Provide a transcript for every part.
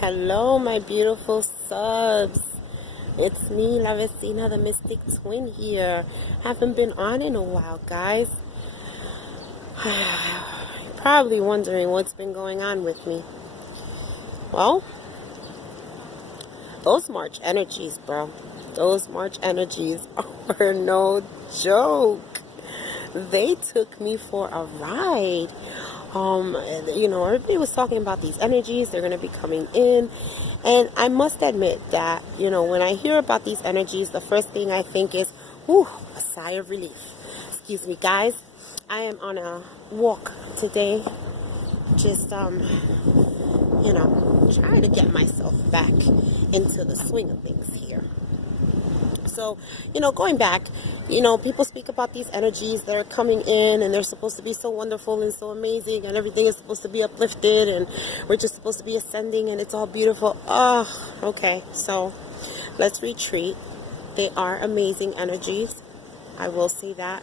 Hello, my beautiful subs. It's me, La Vecina, the Mystic Twin here. Haven't been on in a while, guys. You're probably wondering what's been going on with me. Well, those March energies, bro. Those March energies are no joke. They took me for a ride. Everybody was talking about these energies. They're going to be coming in. And I must admit that, when I hear about these energies, the first thing I think is, whew, a sigh of relief. Excuse me, guys. I am on a walk today. Just, trying to get myself back into the swing of things here. So, going back, people speak about these energies that are coming in and they're supposed to be so wonderful and so amazing and everything is supposed to be uplifted and we're just supposed to be ascending and it's all beautiful. Oh, okay. So let's retreat. They are amazing energies. I will say that.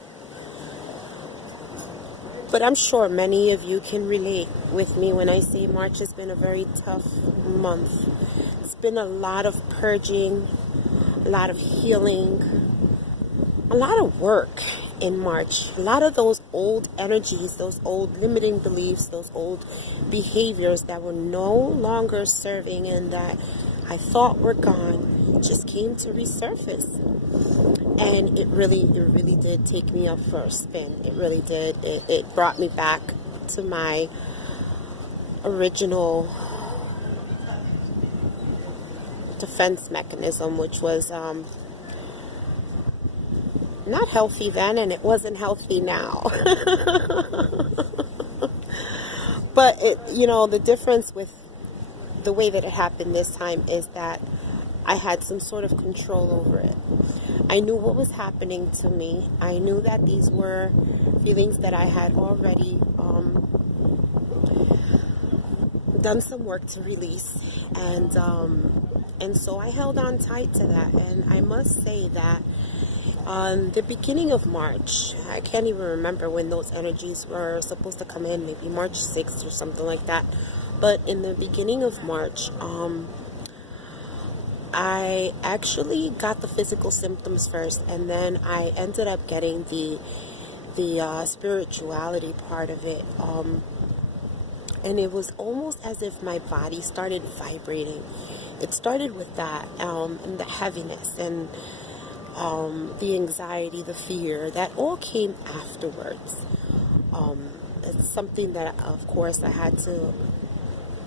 But I'm sure many of you can relate with me when I say March has been a very tough month. It's been a lot of purging, a lot of healing, a lot of work in March. A lot of those old energies, those old limiting beliefs, those old behaviors that were no longer serving and that I thought were gone just came to resurface. And it really did take me up for a spin. It really did. It brought me back to my original defense mechanism, which was not healthy then, and it wasn't healthy now. But the difference with the way that it happened this time is that I had some sort of control over it. I knew what was happening to me. I knew that these were feelings that I had already done some work to release, and so I held on tight to that. And I must say that on the beginning of March, I can't even remember when those energies were supposed to come in, maybe March 6th or something like that. But in the beginning of March, I actually got the physical symptoms first, and then I ended up getting the spirituality part of it. And it was almost as if my body started vibrating. It started with that, and the heaviness, and the anxiety, the fear, that all came afterwards. It's something that, of course, I had to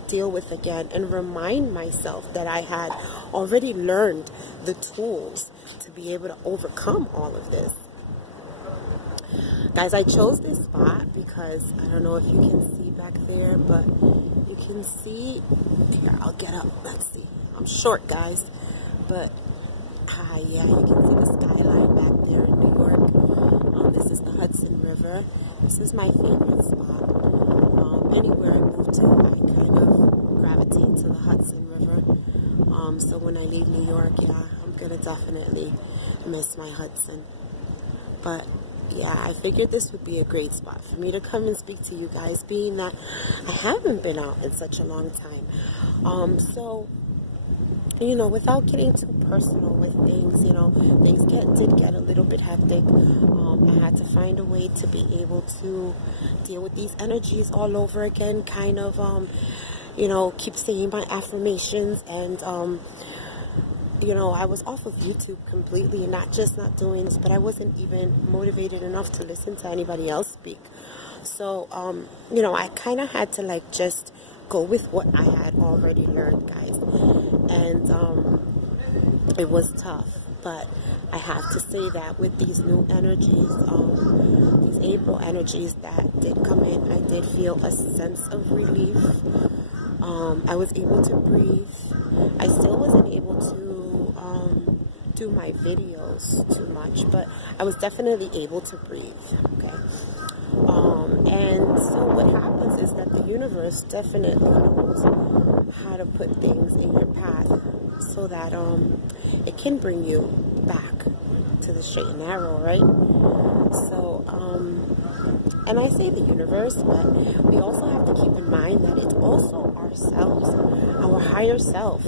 deal with again and remind myself that I had already learned the tools to be able to overcome all of this. Guys, I chose this spot because I don't know if you can see back there, but you can see here. I'll get up. Let's see. I'm short, guys, but yeah, you can see the skyline back there in New York. This is the Hudson River. This is my favorite spot. Anywhere I move to, I kind of gravitate to the Hudson River. So when I leave New York, yeah, I'm gonna definitely miss my Hudson. But yeah, I figured this would be a great spot for me to come and speak to you guys, being that I haven't been out in such a long time. So without getting too personal with things, things did get a little bit hectic. I had to find a way to be able to deal with these energies all over again, kind of, keep saying my affirmations. And, I was off of YouTube completely, not doing this, but I wasn't even motivated enough to listen to anybody else speak. So, I kind of had to just go with what I had already learned, guys. And it was tough, but I have to say that with these new energies, these April energies that did come in, I did feel a sense of relief. I was able to breathe. I still wasn't able to do my videos too much, but I was definitely able to breathe, okay? And so what happens is that the universe definitely knows how to put things in your path so that it can bring you back to the straight and narrow, right? So, and I say the universe, but we also have to keep in mind that it's also our ourselves, our higher self.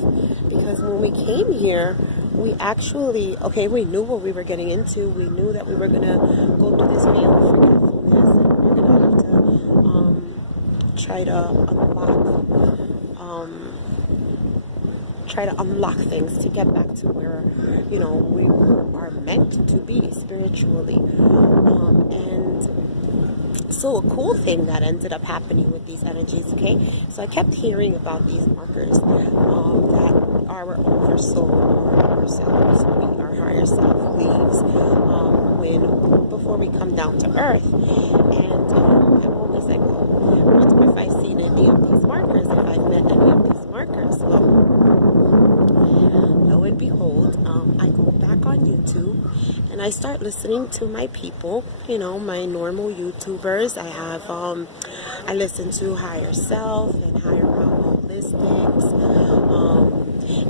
Because when we came here, we actually, okay, we knew what we were getting into. We knew that we were going to go through this veil of forgetfulness, and we're going to have to try to unlock things to get back to where, you know, we are meant to be spiritually. And so a cool thing that ended up happening with these energies, okay? So I kept hearing about these markers that our oversoul or ourselves, our higher self leaves before we come down to earth. And I'm always like, well, I wonder if I've seen any of these markers, if I've met any of these markers. Well, lo and behold, I go back on YouTube and I start listening to my people, you know, my normal YouTubers. I listen to Higher Self and Higher Realm Holistics,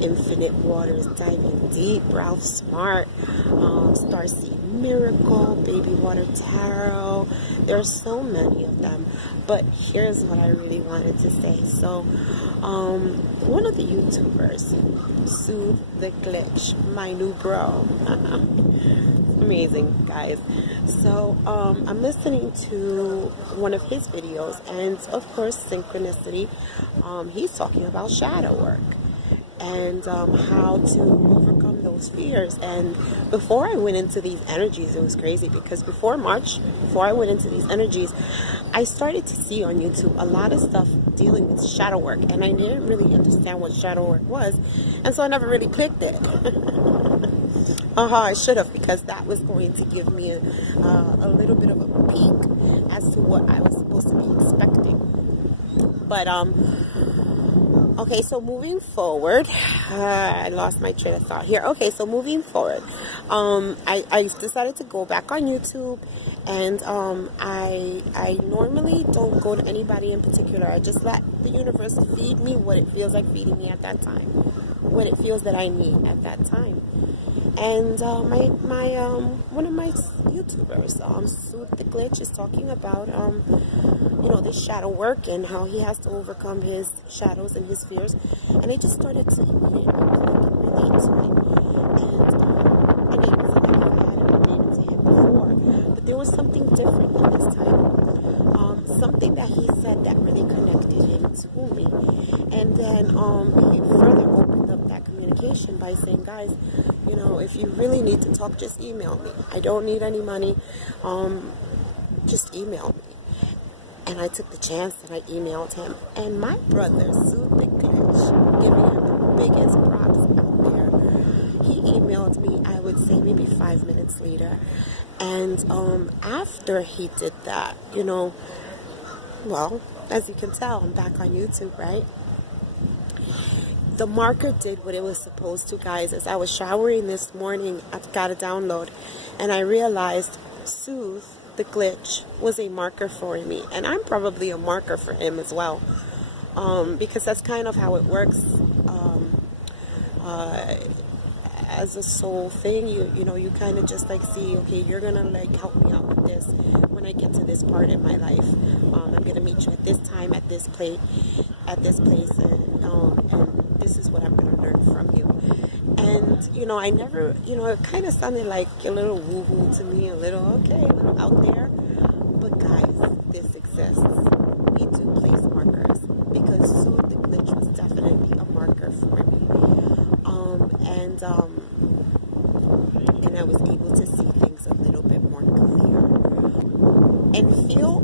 Infinite Waters Diving Deep, Ralph Smart, Starseed Miracle, Baby Waterbabytarot. There are so many of them, but here's what I really wanted to say. So one of the YouTubers, SoothetheGlitch, my new bro, amazing, guys. So I'm listening to one of his videos, and of course, synchronicity, he's talking about shadow work and how to overcome those fears. And before I went into these energies, it was crazy, because before I went into these energies, I started to see on YouTube a lot of stuff dealing with shadow work, and I didn't really understand what shadow work was, and so I never really clicked it. I should have, because that was going to give me a little bit of a peek as to what I was supposed to be expecting. But okay, so moving forward, I lost my train of thought here. Okay, so moving forward, I decided to go back on YouTube, and I normally don't go to anybody in particular. I just let the universe feed me what it feels like feeding me at that time, what it feels that I need at that time. And one of my YouTubers, SoothetheGlitch, is talking about you know, this shadow work and how he has to overcome his shadows and his fears. And I just started to immediately relate to it. And it wasn't like I hadn't related to him before, but there was something different in this time. Something that he said that really connected him to me. And then he further opened up that communication by saying, guys, you know, if you really need to talk, just email me. I don't need any money. Just email me. And I took the chance and I emailed him. And my brother, SoothetheGlitch, giving him the biggest props out there, he emailed me, I would say maybe 5 minutes later. And after he did that, you know, well, as you can tell, I'm back on YouTube, right? The marker did what it was supposed to, guys. As I was showering this morning, I got a download, and I realized SoothetheGlitch was a marker for me, and I'm probably a marker for him as well, because that's kind of how it works. As a soul thing, you know, you kind of just like see, okay, you're gonna like help me out with this when I get to this part in my life. I'm gonna meet you at this time, at this place, and this is what I'm gonna learn from you. And you know, I never, you know, it kind of sounded like a little woo-woo to me, a little okay, a little out there. But guys, this exists. We do place markers, because SoothetheGlitch was definitely a marker for me. And I was able to see things a little bit more clear and feel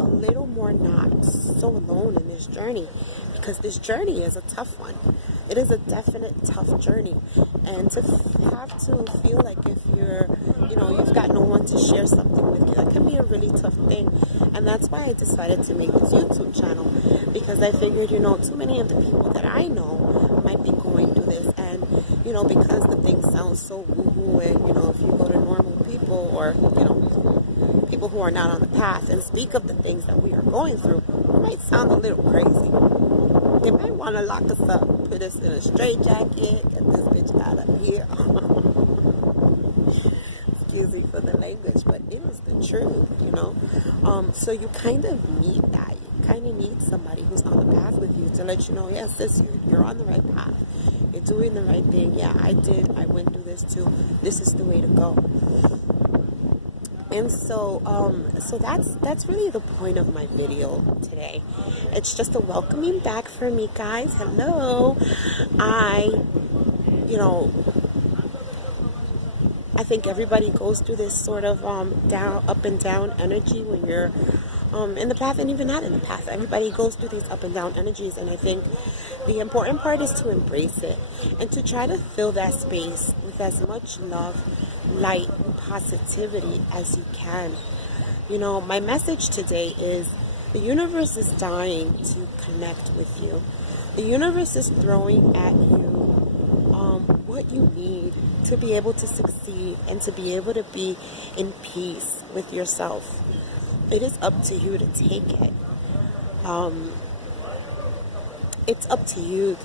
a little more not so alone in this journey, because this journey is a tough one. It is a definite tough journey, and to have to feel like if you're, you know, you've got no one to share something with you, that can be a really tough thing. And that's why I decided to make this YouTube channel, because I figured, you know, too many of the people that I know might be going through this, and you know, because the thing sounds so woo-woo, and you know, if you go to normal people, or you know, people who are not on the path, and speak of the things that we are going through, it might sound a little crazy. They might want to lock us up, put us in a straitjacket, get this bitch out of here. Excuse me for the language, but it is the truth, you know. So you kind of need that. You kind of need somebody who's on the path with you to let you know, yes, sis, you're on the right path. You're doing the right thing. Yeah, I went through this too. This is the way to go. And so that's really the point of my video today. It's just a welcoming back for me, guys. Hello. I think everybody goes through this sort of up and down energy when you're in the path and even not in the path. Everybody goes through these up and down energies, and I think the important part is to embrace it and to try to fill that space with as much love, light, and positivity as you can. My message today is the universe is dying to connect with you. The universe is throwing at you what you need to be able to succeed and to be able to be in peace with yourself. It is up to you to take it. It's up to you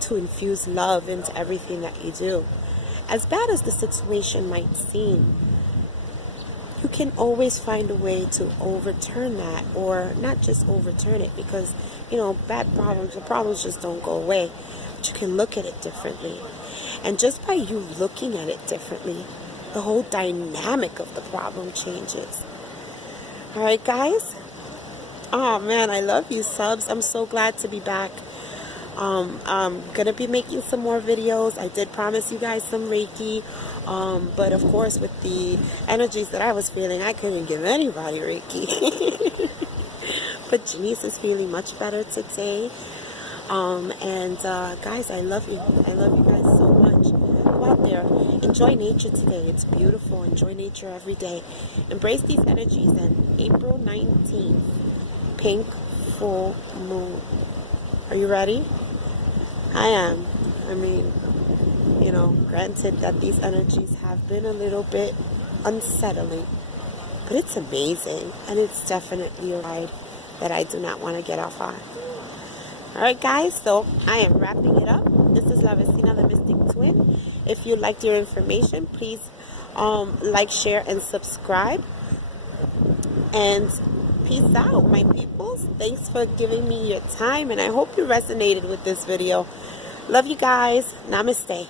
to infuse love into everything that you do. As bad as the situation might seem, you can always find a way to overturn that, or not just overturn it, because, the problems just don't go away. But you can look at it differently. And just by you looking at it differently, the whole dynamic of the problem changes. All right, guys? Oh, man, I love you, subs. I'm so glad to be back. I'm going to be making some more videos. I did promise you guys some Reiki. But, of course, with the energies that I was feeling, I couldn't give anybody Reiki. But Janice is feeling much better today. Guys, I love you. I love you guys so much. Go out there. Enjoy nature today. It's beautiful. Enjoy nature every day. Embrace these energies. And April 19th, pink full moon. Are you ready? I am. Granted that these energies have been a little bit unsettling, but it's amazing, and it's definitely a ride that I do not want to get off on. Alright, guys, so I am wrapping it up. This is La Vecina, the Mystic Twin. If you liked your information, please like, share, and subscribe. And peace out, my peoples. Thanks for giving me your time, and I hope you resonated with this video. Love you guys. Namaste.